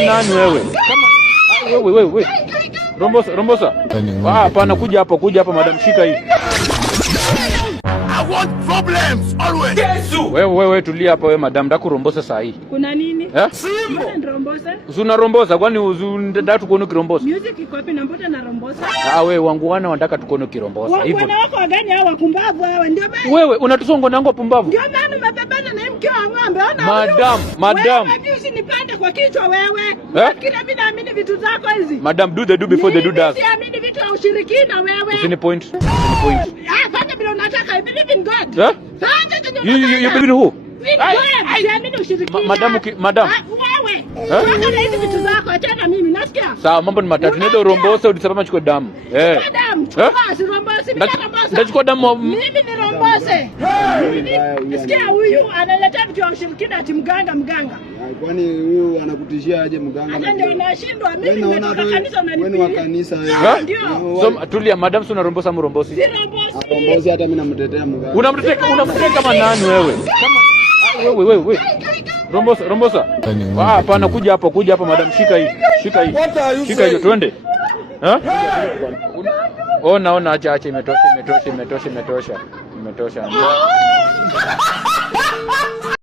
kama nani wewe? Kama wewe. Rombosa. Hapana, kuja hapa madam, shika hii. I want problems always. Wewe tulia hapa wewe madam, ndakurombosa saa hii. Kuna nini? Simo. Nirombosa? Usuna rombosa kwani unataka tukuone kirombosa? Music iko wapi na mbona na rombosa? Wewe wangu wana wanataka tukuone kirombosa. Hivyo. Wana wako gani hao wakumbavu hawa? Ndio maana. Wewe unatusongo nango pumbavu. Ndio maana mababana na mke wa ng'ombe. Ona. Madam. Wewe usinipande kwa kichwa wewe. Kila mimi naamini vitu zako hizi. Madam, do the do before the do does. Siamini vitu vya ushirikina wewe. Usini point. Fanya bila unataka. I believe in God. You believe in who? Siamini ushirikina. Madam. Wewe. Fanya hizi vitu zako tena mimi nasikia. Sawa, mambo ni matatu. Nenda urombosa udisema chukua damu. Damu. Ndachukua damu. Mimi ni rombose. Nasikia huyu analeta vitu vya ushirikina ati mganga. Kwani huyu anakutishia aje mganga? Hata ndio nashindwa mimi nimetoka kanisa na wewe ni wa kanisa ndio. So tulia madam, sio unarombosa mrombosi. Si rombosi. Rombosi hata mimi namtetea mganga. Unamtetea kama nani wewe? Wewe. Rombosa. Hapana, kuja hapa madam, shika hii. Shika hiyo twende. Ona acha imetosha.